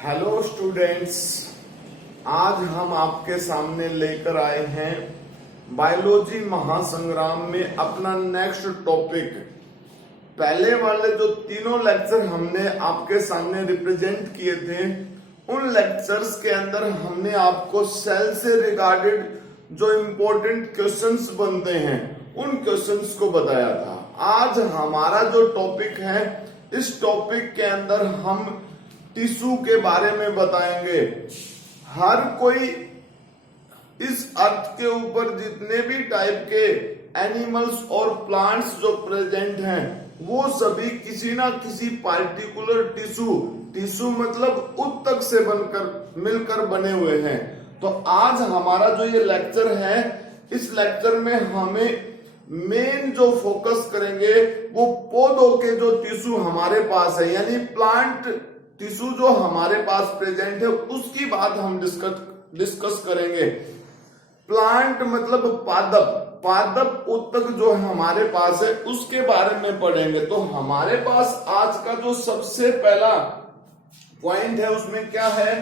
Hello students, आज हम आपके सामने लेकर आए हैं बायोलॉजी महासंग्राम में अपना नेक्स्ट टॉपिक। पहले वाले जो तीनों लेक्चर हमने आपके सामने रिप्रेजेंट किए थे, उन लेक्चर्स के अंदर हमने आपको सेल से रिगार्डेड जो इम्पोर्टेंट क्वेश्चंस बनते हैं उन क्वेश्चंस को बताया था। आज हमारा जो टॉपिक है, इस टॉपिक के अंदर हम टिश्यू के बारे में बताएंगे। हर कोई इस अर्थ के ऊपर जितने भी टाइप के एनिमल्स और प्लांट्स जो प्रेजेंट हैं, वो सभी किसी ना किसी पार्टिकुलर टिश्यू मतलब ऊतक से बनकर मिलकर बने हुए हैं। तो आज हमारा जो ये लेक्चर है, इस लेक्चर में हमें मेन जो फोकस करेंगे वो पौधों के जो टिश्यू हमारे पास है, यानी प्लांट टिश्यू जो हमारे पास प्रेजेंट है, उसकी बात हम डिस्कस करेंगे। प्लांट मतलब पादप ऊतक जो हमारे पास है उसके बारे में पढ़ेंगे। तो हमारे पास आज का जो सबसे पहला पॉइंट है उसमें क्या है,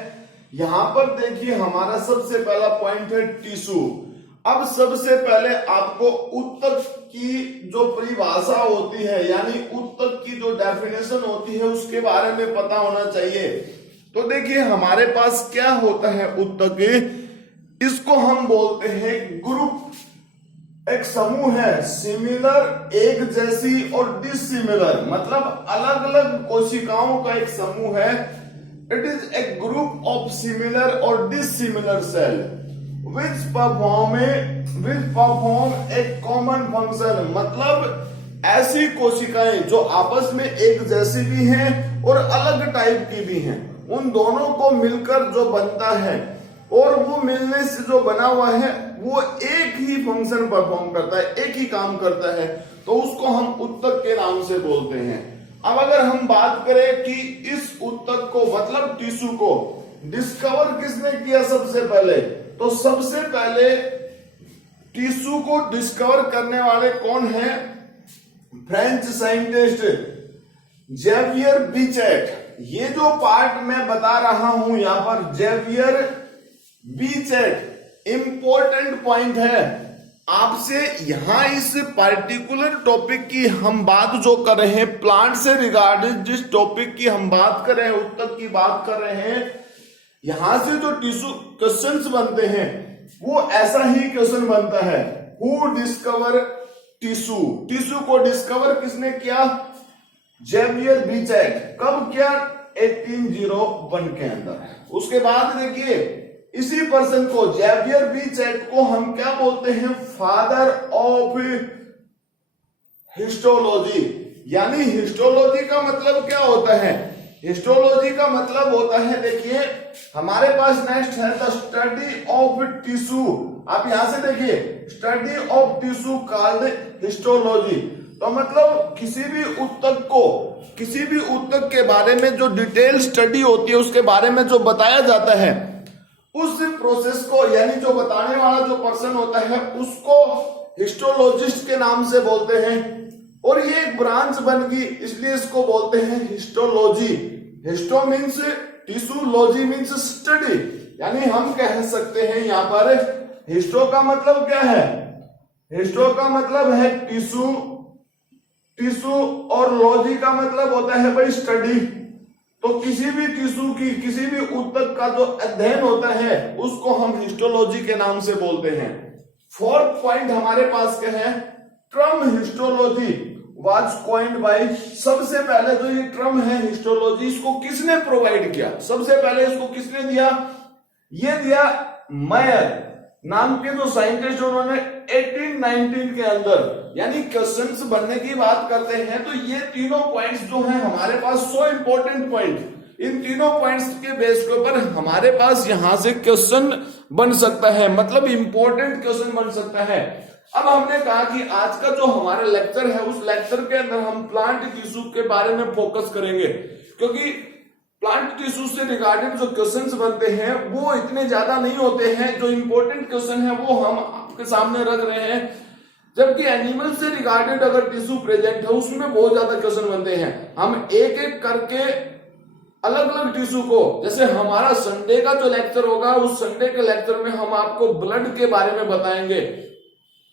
यहां पर देखिए हमारा सबसे पहला पॉइंट है टिश्यू। अब सबसे पहले आपको ऊतक की जो परिभाषा होती है, यानी ऊतक की जो डेफिनेशन होती है, उसके बारे में पता होना चाहिए। तो देखिए हमारे पास क्या होता है ऊतक, इसको हम बोलते हैं ग्रुप। एक समूह है, सिमिलर एक जैसी और डिसिमिलर मतलब अलग अलग कोशिकाओं का एक समूह है। It is a group of similar और dissimilar cell which perform a common function। मतलब ऐसी कोशिकाएं जो आपस में एक जैसी भी हैं और अलग टाइप की भी हैं, उन दोनों को मिलकर जो बनता है और वो मिलने से जो बना हुआ है वो एक ही फंक्शन परफॉर्म करता है, एक ही काम करता है, तो उसको हम ऊतक के नाम से बोलते हैं। अब अगर हम बात करें कि इस ऊतक को मतलब टिश्यू को डिस्कवर किसने किया सबसे पहले, तो सबसे पहले टिश्यू को डिस्कवर करने वाले कौन है, फ्रेंच साइंटिस्ट जेवियर बीचेट। ये जो पार्ट मैं बता रहा हूं यहां पर जेवियर बीचेट, इंपॉर्टेंट पॉइंट है। आपसे यहां इस पार्टिकुलर टॉपिक की हम बात जो कर रहे हैं, प्लांट से रिगार्डेड जिस टॉपिक की हम बात कर रहे हैं, ऊतक की बात कर रहे हैं, यहां से जो टिश्यू क्वेश्चंस बनते हैं वो ऐसा ही क्वेश्चन बनता है, हु डिस्कवर टिश्यू। टिश्यू को डिस्कवर किसने किया, जेवियर बीचेट। कब किया, 1801 के अंदर। उसके बाद देखिए इसी पर्सन को, जेवियर बीचेट को हम क्या बोलते हैं, फादर ऑफ हिस्टोलॉजी। यानी हिस्टोलॉजी का मतलब क्या होता है, हिस्टोलॉजी का मतलब होता है, देखिए हमारे पास नेक्स्ट है द स्टडी ऑफ टिश्यू। आप यहां से देखिए study of tissue called histology. तो मतलब किसी भी ऊतक के बारे में जो डिटेल स्टडी होती है, उसके बारे में जो बताया जाता है, उस प्रोसेस को, यानी जो बताने वाला जो पर्सन होता है उसको हिस्टोलॉजिस्ट के नाम से बोलते हैं। और ये एक ब्रांच बन गई, इसलिए इसको बोलते हैं histology. Histo means tissue, logy means study. यानी हम कह सकते हैं यहां पर हिस्टो का मतलब क्या है, हिस्टो का मतलब है टिश्यू और लॉजी का मतलब होता है भाई स्टडी। तो किसी भी टिश्यू की, किसी भी ऊतक का जो अध्ययन होता है उसको हम हिस्टोलॉजी के नाम से बोलते हैं। फोर्थ पॉइंट हमारे पास क्या है, term histology was coined bye. सबसे पहले जो ये टर्म है हिस्टोलॉजी, इसको किसने प्रोवाइड किया, सबसे पहले इसको किसने दिया, ये दिया मायर नाम के जो साइंटिस्ट, उन्होंने 1819 के अंदर। यानी क्वेश्चंस बनने की बात करते हैं तो ये तीनों पॉइंट्स जो हैं हमारे पास, सो इंपॉर्टेंट पॉइंट, इन तीनों पॉइंट्स के बेस के ऊपर हमारे पास यहां से क्वेश्चन बन सकता है, मतलब इंपॉर्टेंट क्वेश्चन बन सकता है। अब हमने कहा कि आज का जो हमारा लेक्चर है, उस लेक्चर के अंदर हम प्लांट टिश्यू के बारे में फोकस करेंगे, क्योंकि प्लांट टिश्यू से रिगार्डेड जो क्वेश्चंस बनते हैं वो इतने ज्यादा नहीं होते हैं। जो इंपॉर्टेंट क्वेश्चन है वो हम आपके सामने रख रहे हैं, जबकि एनिमल से रिगार्डेड अगर टिश्यू प्रेजेंट है उसमें बहुत ज्यादा क्वेश्चन बनते हैं। हम एक एक करके अलग अलग टिश्यू को, जैसे हमारा संडे का जो लेक्चर होगा उस संडे के लेक्चर में हम आपको ब्लड के बारे में बताएंगे,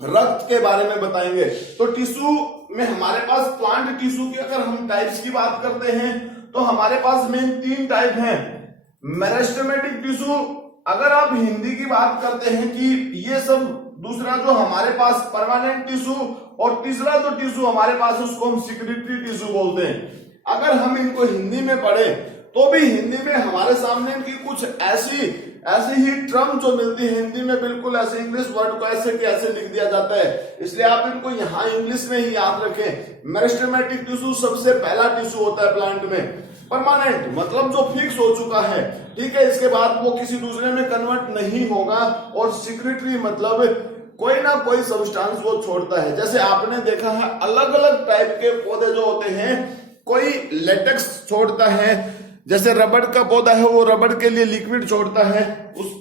रक्त के बारे में बताएंगे। तो टिश्यू में हमारे पास प्लांट टिश्यू की अगर हम टाइप्स की बात करते हैं तो हमारे पास मेन 3 टाइप हैं। मेरिस्टेमेटिक टिश्यू, अगर आप हिंदी की बात करते हैं कि ये सब, दूसरा जो हमारे पास परमानेंट टिश्यू, और तीसरा जो टिश्यू हमारे पास उसको हम सिक्रेटरी टिश्यू बोलते हैं। अगर हम इनको हिंदी में पढ़े तो भी हिंदी में हमारे सामने इनकी कुछ ऐसी ही टर्म जो मिलती है हिंदी में, बिल्कुल ऐसे इंग्लिश वर्ड को ऐसे के ऐसे लिख दिया जाता है, इसलिए आप इनको यहाँ इंग्लिश में ही याद रखें। मेरिस्टेमेटिक टिश्यू सबसे पहला टिश्यू होता है प्लांट में। परमानेंट मतलब जो फिक्स हो चुका है, ठीक है, इसके बाद वो किसी दूसरे में कन्वर्ट नहीं होगा। और सिक्रेटरी मतलब कोई ना कोई सब्सटेंस वो छोड़ता है। जैसे आपने देखा है अलग अलग टाइप के पौधे जो होते हैं, कोई लेटेक्स छोड़ता है, जैसे रबड़ का पौधा है वो रबड़ के लिए लिक्विड छोड़ता है,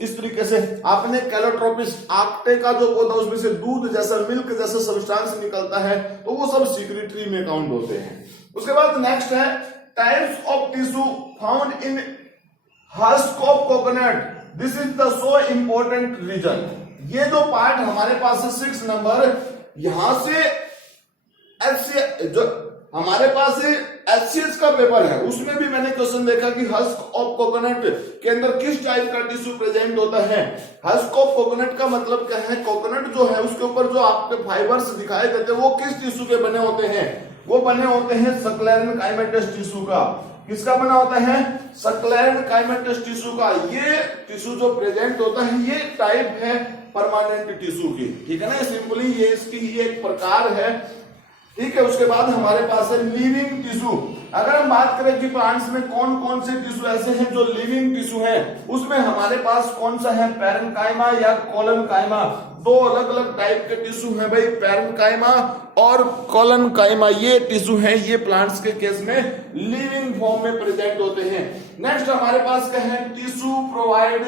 इस तरीके से आपने कैलोट्रोपिस आटे का जो पौधा उसमें से दूध जैसा, मिल्क जैसा सब्सटेंस निकलता है, तो वो सब सिक्रेटरी में काउंट होते हैं। उसके बाद नेक्स्ट है types of tissue found in husk of coconut. This is the so important reason. ये जो पार्ट हमारे पास है 6 नंबर, यहां से जो हमारे पास एचसीएस का पेपर है उसमें भी मैंने क्वेश्चन देखा कि हस्क ऑफ कोकोनट के अंदर किस टाइप का टिश्यू प्रेजेंट होता है। हस्क ऑफ कोकोनट का मतलब क्या है, कोकोनट जो है उसके ऊपर जो आपके फाइबर्स दिखाई देते हैं वो किस टिश्यू के बने होते हैं, वो बने होते हैं सक्लेरेंकाइमेटस टिश्यू का। किसका बना होता है, सक्लेरेंकाइमेटस टिश्यू का। ये टिश्यू जो प्रेजेंट होता है ये टाइप है परमानेंट टिश्यू की, ठीक है ना, सिंपली ये इसकी ये एक प्रकार है, ठीक है। उसके बाद हमारे पास है लिविंग टिश्यू। अगर हम बात करें कि प्लांट्स में कौन कौन से टिश्यू ऐसे हैं जो लिविंग टिश्यू हैं, उसमें हमारे पास कौन सा है, पैरेन्काइमा या कोलनकाइमा। 2 अलग अलग टाइप के टिश्यू हैं भाई, पैरेन्काइमा और कोलनकाइमा। ये टिश्यू हैं, ये प्लांट्स के केस में लिविंग फॉर्म में प्रेजेंट होते हैं। नेक्स्ट हमारे पास क्या है, टिश्यू प्रोवाइड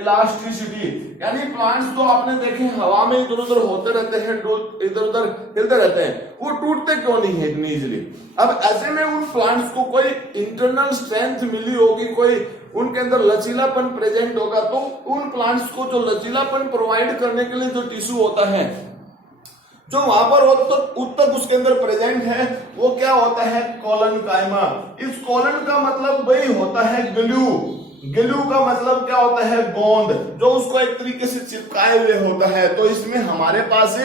इलास्टिसिटी, यानी प्लांट्स तो आपने देखे हवा में इधर उधर होते रहते हैं, इधर उधर हिलते रहते हैं, वो टूटते क्यों नहीं है इतनी इजीली। अब ऐसे में उन प्लांट्स को कोई इंटरनल स्ट्रेंथ मिली होगी, कोई उनके अंदर लचीलापन प्रेजेंट होगा, तो उन प्लांट्स को जो लचीलापन प्रोवाइड करने के लिए जो टिश्यू होता है जो वहां पर उत्तक उसके अंदर प्रेजेंट है, वो क्या होता है, कोलनकाइमा। इस कोलन का मतलब वही होता है ग्लू। ग्लू का मतलब क्या होता है, गोंद, जो उसको एक तरीके से चिपकाए हुए होता है। तो इसमें हमारे पास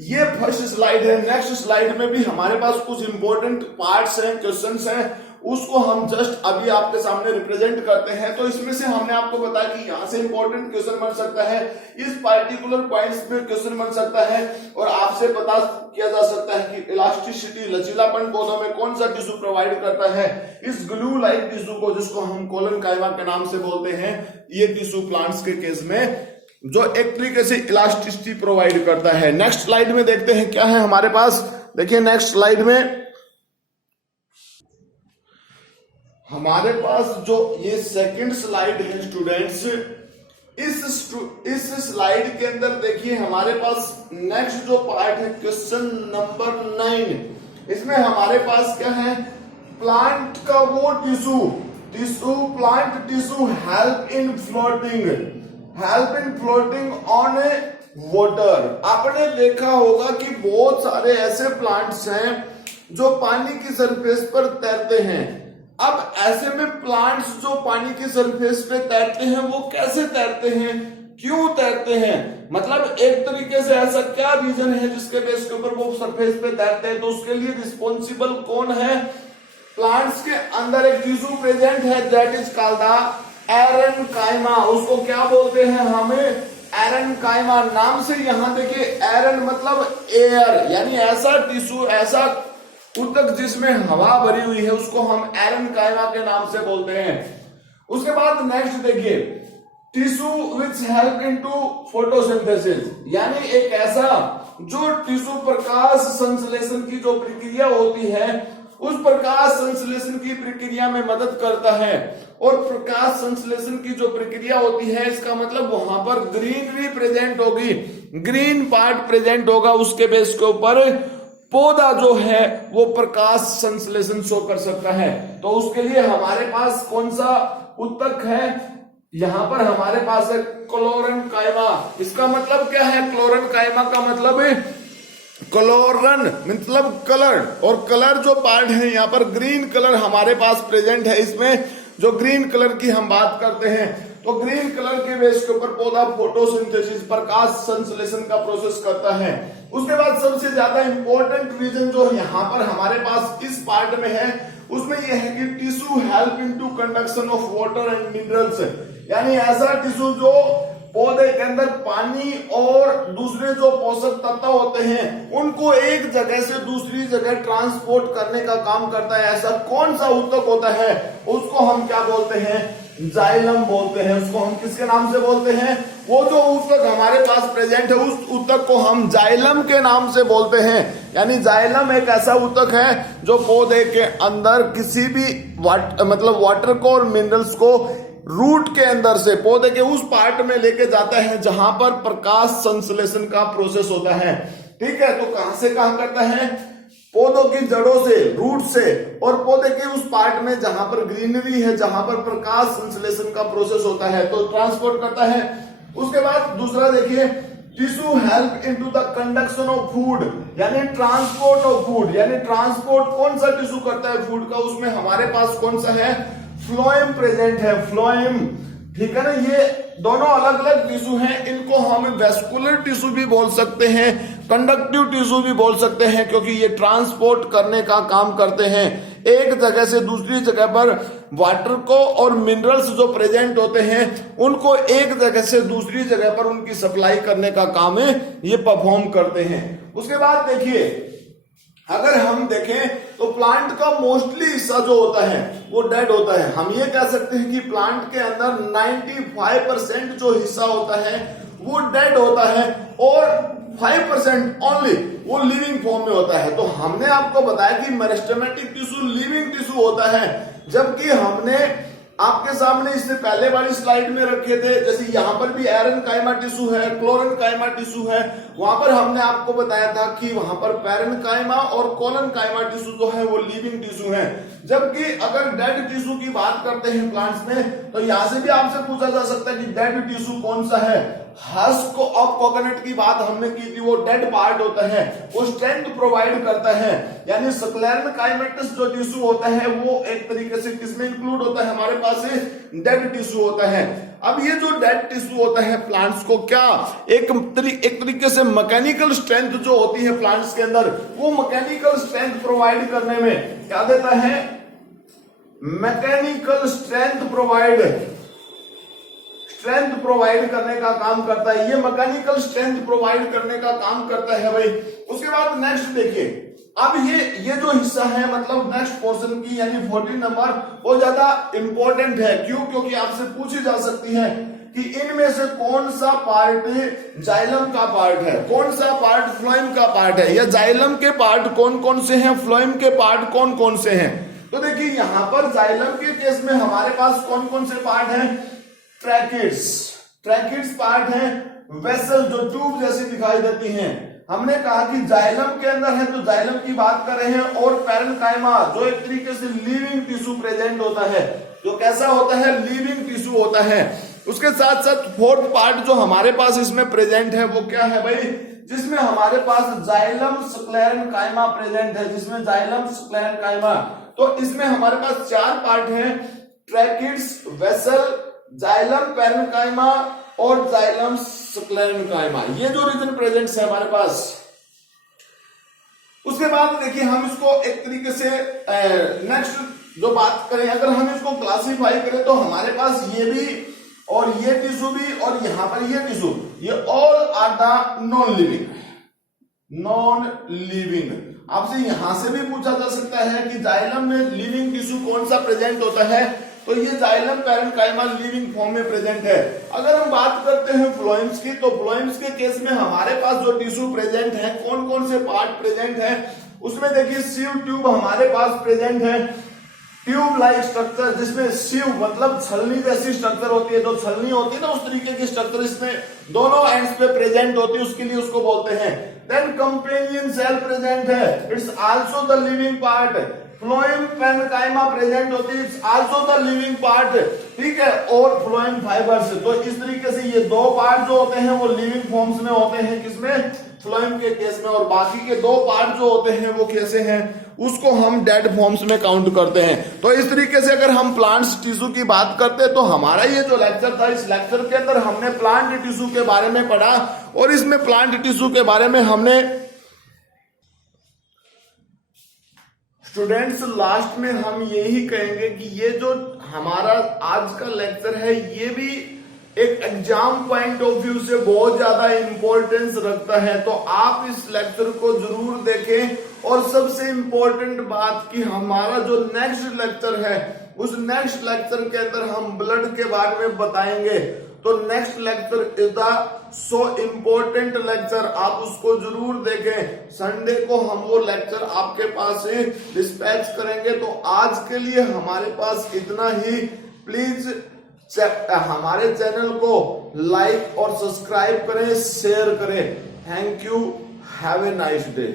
ये फर्स्ट स्लाइड है। नेक्स्ट स्लाइड में भी हमारे पास कुछ इंपॉर्टेंट पार्ट्स हैं, क्वेश्चंस हैं, उसको हम जस्ट अभी आपके सामने रिप्रेजेंट करते हैं। तो इसमें से हमने आपको बताया कि यहां से इंपॉर्टेंट क्वेश्चन बन सकता है, इस पार्टिकुलर पॉइंट्स पे क्वेश्चन बन सकता है, और आपसे पता किया जा सकता है कि इलास्टिसिटी, लचीलापन पौधों में कौन सा टिश्यू प्रोवाइड करता है। इस ग्लू लाइक टिश्यू को, जिसको हम कोलनकाइमा के नाम से बोलते हैं, ये टिश्यू प्लांट्स के केस में जो एक तरीके से इलास्टिसिटी प्रोवाइड करता है। नेक्स्ट स्लाइड में देखते हैं क्या है हमारे पास। देखिए नेक्स्ट स्लाइड में हमारे पास जो ये सेकंड स्लाइड है स्टूडेंट्स, इस स्लाइड के अंदर देखिए हमारे पास नेक्स्ट जो पार्ट है क्वेश्चन नंबर 9। इसमें हमारे पास क्या है, प्लांट का वो tissue plant tissue help in floating on water. आपने देखा होगा कि बहुत सारे ऐसे प्लांट्स हैं जो पानी की सरफेस पर तैरते हैं। अब ऐसे में प्लांट्स जो पानी की सरफेस पे तैरते हैं वो कैसे तैरते हैं, क्यों तैरते हैं, मतलब एक तरीके से ऐसा क्या रीजन है जिसके बेस के ऊपर वो सरफेस पे तैरते हैं। तो उसके लिए रिस्पॉन्सिबल कौन है, प्लांट्स के अंदर एक टिश्यू प्रेजेंट है that is called the aerenchyma. उसको क्या बोलते हैं हमें, एरेनकाइमा। नाम से यहां देखिए एरन मतलब एयर, यानी ऐसा टिश्यू, ऐसा उत्तक जिसमें हवा भरी हुई है, उसको हम एरेनकाइमा के नाम से बोलते हैं। उसके बाद नेक्स्ट देखिए tissue which help into photosynthesis, यानी एक ऐसा जो टिश्यू प्रकाश संश्लेषण की जो प्रक्रिया होती है उस प्रकाश संश्लेषण की प्रक्रिया में मदद करता है। और प्रकाश संश्लेषण की जो प्रक्रिया होती है इसका मतलब वहां पर ग्रीनरी प्रेजेंट होगी, ग्रीन पार्ट प्रेजेंट होगा, उसके बेस के ऊपर पौधा जो है वो प्रकाश संश्लेषण शो कर सकता है। तो उसके लिए हमारे पास कौन सा ऊतक है, यहां पर हमारे पास है क्लोरन कायमा। इसका मतलब क्या है, क्लोरन कायमा का मतलब है क्लोरन मतलब कलर, और कलर जो पार्ट है यहाँ पर ग्रीन कलर हमारे पास प्रेजेंट है। इसमें जो ग्रीन कलर की हम बात करते हैं तो ग्रीन कलर के बेस के ऊपर पौधा फोटोसिंथेसिस प्रकाश संश्लेषण का प्रोसेस करता है। उसके बाद सबसे ज्यादा इंपॉर्टेंट रीजन जो यहाँ पर हमारे पास इस पार्ट में है उसमें यह है कि tissue help into conduction of water and minerals, यानी ऐसा टिश्यू जो पौधे के अंदर पानी और दूसरे जो पोषक तत्व होते हैं उनको एक जगह से दूसरी जगह ट्रांसपोर्ट करने का काम करता है। ऐसा कौन सा ऊतक होता है, उसको हम क्या बोलते हैं, जाइलम बोलते हैं। उसको हम किसके नाम से बोलते हैं, वो जो ऊतक हमारे पास प्रेजेंट है उस ऊतक को हम जाइलम के नाम से बोलते हैं। यानी जाइलम एक ऐसा ऊतक है जो पौधे के अंदर किसी भी वाटर को और मिनरल्स को रूट के अंदर से पौधे के उस पार्ट में लेके जाता है जहां पर प्रकाश संश्लेषण का प्रोसेस होता है। ठीक है, तो कहां से कहां करता है, पौधों की जड़ों से, रूट से, और पौधे के उस पार्ट में जहां पर ग्रीनरी है, जहां पर प्रकाश संश्लेषण का प्रोसेस होता है, तो ट्रांसपोर्ट करता है। उसके बाद दूसरा देखिए, tissue help into the conduction of food, यानी ट्रांसपोर्ट ऑफ फूड, यानी ट्रांसपोर्ट कौन सा टिश्यू करता है फूड का, उसमें हमारे पास कौन सा है, फ्लोएम प्रेजेंट है, फ्लोएम। ठीक है ना, ये दोनों अलग अलग टिश्यू हैं, इनको हम वेस्कुलर टिश्यू भी बोल सकते हैं, कंडक्टिव टिश्यू भी बोल सकते हैं, क्योंकि ये ट्रांसपोर्ट करने का काम करते हैं। एक जगह से दूसरी जगह पर वाटर को और मिनरल्स जो प्रेजेंट होते हैं उनको एक जगह से दूसरी जगह पर उनकी सप्लाई करने का काम है, ये परफॉर्म करते हैं। उसके बाद देखिए, अगर हम देखें तो प्लांट का मोस्टली हिस्सा जो होता है वो डेड होता है। हम ये कह सकते हैं कि प्लांट के अंदर 95% जो हिस्सा होता है वो डेड होता है और 5% ओनली वो लिविंग फॉर्म में होता है। तो हमने आपको बताया कि मेरिस्टेमेटिक टिश्यू लिविंग टिश्यू होता है, जबकि हमने आपके सामने इससे पहले वाली स्लाइड में रखे थे, जैसे यहां पर भी एरन काइमा टिश्यू है, क्लोरन काइमा टिश्यू है, वहां पर हमने आपको बताया था कि वहां पर पैरन काइमा और कोलन काइमा टिश्यू जो है वो लिविंग टिश्यू है। जबकि अगर डेड टिश्यू की बात करते हैं प्लांट्स में, तो यहां से भी आपसे पूछा जा सकता है कि डेड टिश्यू कौन सा है। हस्क ऑफ कोकोनट की बात हमने की थी, वो डेड पार्ट होता है, वो स्ट्रेंथ प्रोवाइड करता है। यानी स्क्लेरन काइमेटस जो टिश्यू होता है वो एक तरीके से किसमें इंक्लूड होता है, हमारे पास डेड टिश्यू होता है। अब ये जो डेड टिश्यू होता है प्लांट्स को क्या एक तरीके से मैकेनिकल स्ट्रेंथ जो होती है प्लांट्स के अंदर, वो मैकेनिकल स्ट्रेंथ प्रोवाइड करने में क्या देता है, मैकेनिकल स्ट्रेंथ प्रोवाइड करने का काम करता है। ये मैकेनिकल स्ट्रेंथ प्रोवाइड करने का काम करता है भाई। उसके बाद नेक्स्ट देखिए, अब ये जो हिस्सा है मतलब नेक्स्ट पोर्शन की यानी 14 नंबर वो ज्यादा इंपॉर्टेंट है। क्यों? क्योंकि आपसे पूछी जा सकती है कि इनमें से कौन सा पार्ट जाइलम का पार्ट है, कौन सा पार्ट फ्लोएम का पार्ट है, या जाइलम के पार्ट कौन कौन से हैं, फ्लोएम के पार्ट कौन कौन से हैं। तो देखिए यहां पर जाइलम के केस में हमारे पास कौन कौन से पार्ट हैं, ट्रैकिड्स पार्ट है, वेसल जो ट्यूब जैसी दिखाई देती हैं। हमने कहा कि जाइलम के अंदर है तो जाइलम की बात कर रहे हैं, और पैरेन्काइमा जो एक तरीके से लिविंग टिश्यू प्रेजेंट होता है, जो कैसा होता है, लिविंग टिश्यू होता है। उसके साथ साथ फोर्थ पार्ट जो हमारे पास इसमें प्रेजेंट है वो क्या है भाई, जिसमें हमारे पास जाइलम स्क्लेरेन्काइमा प्रेजेंट है, जिसमें जाइलम स्क्लेरेन्काइमा, तो इसमें हमारे पास 4 पार्ट हैं, ट्रैकिड्स, वेसल, जाइलम पैरेन्काइमा और जाइलम स्क्लेरेन्काइमा, ये जो रीजन प्रेजेंट्स है हमारे पास। उसके बाद देखिए हम इसको एक तरीके से नेक्स्ट जो बात करें, अगर हम इसको क्लासिफाई करें तो हमारे पास ये भी और ये टिश्यू भी और यहां पर ये टिश्यू, ये all are the non living. आपसे यहां से भी पूछा जा सकता है कि जाइलम में लिविंग टिश्यू कौन सा प्रेजेंट होता है, तो ये जाइलम पैरेन्काइमा लिविंग फॉर्म में प्रेजेंट है। अगर हम बात करते हैं फ्लोएम्स की, तो फ्लोएम्स के केस में हमारे पास जो टिश्यू प्रेजेंट है, कौन कौन से पार्ट प्रेजेंट है, उसमें देखिए सीव ट्यूब हमारे पास प्रेजेंट है, ट्यूब लाइक स्ट्रक्चर जिसमें शिव मतलब छलनी जैसी स्ट्रक्चर होती है, जो छलनी होती है ना उस तरीके की स्ट्रक्चर इसमें दोनों एंड्स पे प्रेजेंट होती है, उसके लिए उसको बोलते हैं। देन कंपेनियन सेल प्रेजेंट है, it's also the living part. Phloem parenchyma present होती है, it's also the living part, ठीक है। और फ्लोएम फाइबर्स, तो इस तरीके से ये दो पार्ट जो होते हैं वो लिविंग फॉर्म्स में होते हैं, किसमें, फ्लोएम के केस में, और बाकी के दो पार्ट जो होते हैं वो कैसे हैं, उसको हम डेड फॉर्म्स में काउंट करते हैं। तो इस तरीके से अगर हम प्लांट्स टिश्यू की बात करते हैं तो हमारा ये जो लेक्चर था, इस लेक्चर के अंदर हमने प्लांट टिश्यू के बारे में पढ़ा, और इसमें प्लांट टिश्यू के बारे में हमने स्टूडेंट्स लास्ट में हम यही कहेंगे कि ये जो हमारा आज का लेक्चर है ये भी एक एग्जाम पॉइंट ऑफ व्यू से बहुत ज्यादा इंपॉर्टेंस रखता है, तो आप इस लेक्चर को जरूर देखें। और सबसे इंपॉर्टेंट बात कि हमारा जो नेक्स्ट लेक्चर है उस नेक्स्ट लेक्चर के अंदर हम ब्लड के बारे में बताएंगे, तो next lecture is the so important lecture, आप उसको जरूर देखें। संडे को हम वो लेक्चर आपके पास से डिस्पैच करेंगे। तो आज के लिए हमारे पास इतना ही। प्लीज हमारे चैनल को लाइक और सब्सक्राइब करें, शेयर करें। Thank you, have a nice day.